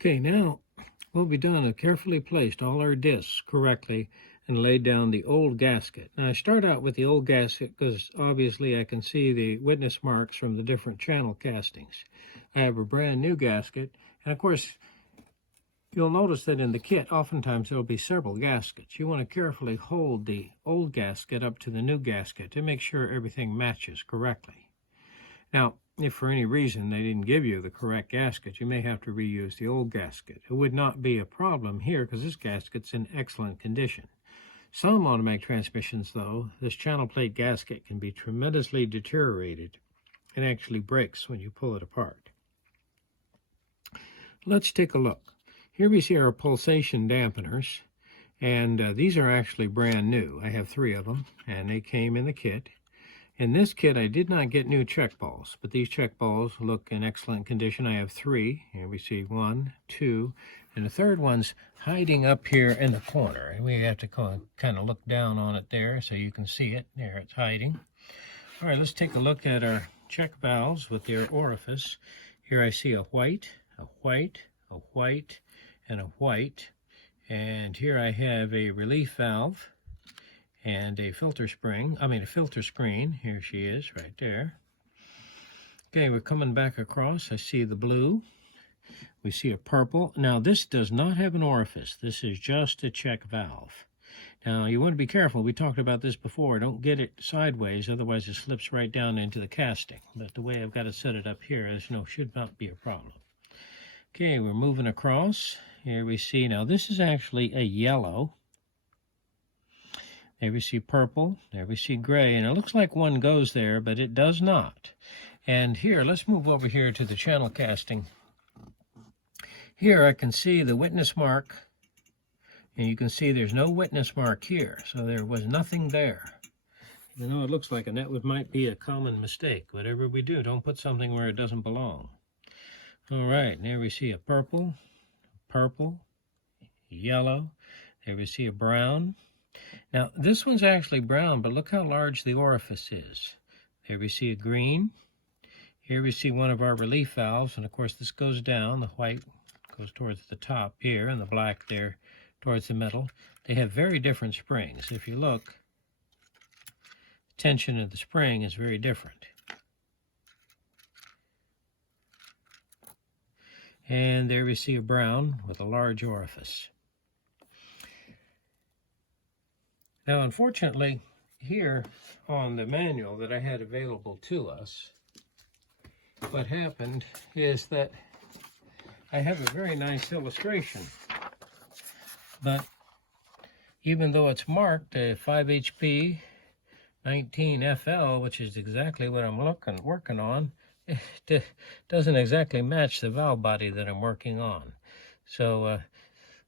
Okay, now what we've done is carefully placed all our discs correctly and laid down the old gasket. Now I start out with the old gasket because obviously I can see the witness marks from the different channel castings. I have a brand new gasket, and of course you'll notice that in the kit oftentimes there'll be several gaskets. You want to carefully hold the old gasket up to the new gasket to make sure everything matches correctly. Now, if for any reason they didn't give you the correct gasket, you may have to reuse the old gasket. It would not be a problem here because this gasket's in excellent condition. Some automatic transmissions, though, this channel plate gasket can be tremendously deteriorated and actually breaks when you pull it apart. Let's take a look. Here we see our pulsation dampeners, and these are actually brand new. I have 3 of them, and they came in the kit. In this kit, I did not get new check balls, but these check balls look in excellent condition. I have 3. Here we see 1, 2, and the third one's hiding up here in the corner. And we have to kind of look down on it there so you can see it. There, it's hiding. All right, let's take a look at our check valves with their orifice. Here I see a white, a white, a white, and a white. And here I have a relief valve and a filter screen. Here she is right there. Okay, we're coming back across. I see the blue. We see a purple. Now this does not have an orifice. This is just a check valve. Now you want to be careful. We talked about this before. Don't get it sideways, otherwise it slips right down into the casting. But the way I've got it set it up here, should not be a problem. Okay, we're moving across. Here we see, now this is actually a yellow. There we see purple, there we see gray, and it looks like one goes there, but it does not. And here, let's move over here to the channel casting. Here I can see the witness mark, and you can see there's no witness mark here, so there was nothing there. You know, it looks like, and that might be a common mistake. Whatever we do, don't put something where it doesn't belong. All right, there we see a purple, purple, yellow, there we see a brown. Now, this one's actually brown, but look how large the orifice is. There we see a green. Here we see one of our relief valves, and of course this goes down. The white goes towards the top here, and the black there towards the middle. They have very different springs. If you look, the tension of the spring is very different. And there we see a brown with a large orifice. Now, unfortunately, here on the manual that I had available to us, what happened is that I have a very nice illustration, but even though it's marked a 5HP19FL, which is exactly what I'm working on, it doesn't exactly match the valve body that I'm working on. So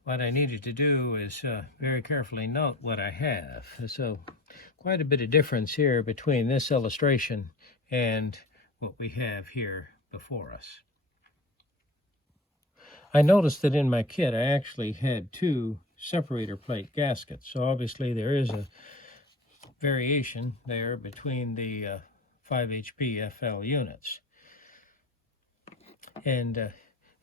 what I needed to do is very carefully note what I have. So quite a bit of difference here between this illustration and what we have here before us. I noticed that in my kit I actually had 2 separator plate gaskets. So obviously there is a variation there between the 5HP-FL units. And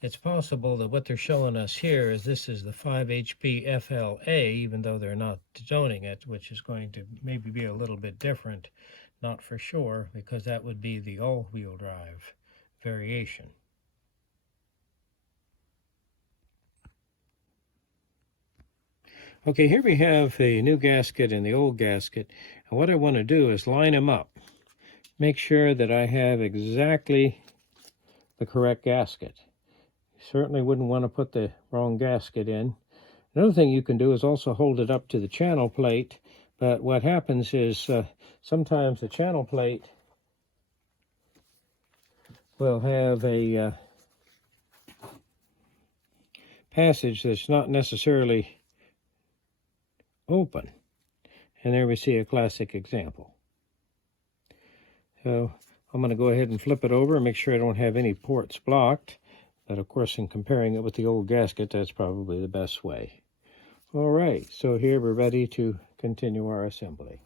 it's possible that what they're showing us here is this is the 5HP-FLA, even though they're not denoting it, which is going to maybe be a little bit different, not for sure, because that would be the all-wheel drive variation. Okay, here we have the new gasket and the old gasket, and what I want to do is line them up. Make sure that I have exactly the correct gasket. Certainly wouldn't want to put the wrong gasket in. Another thing you can do is also hold it up to the channel plate, but what happens is sometimes the channel plate will have a passage that's not necessarily open. And there we see a classic example. So I'm going to go ahead and flip it over and make sure I don't have any ports blocked. But of course, in comparing it with the old gasket, that's probably the best way. All right, so here we're ready to continue our assembly.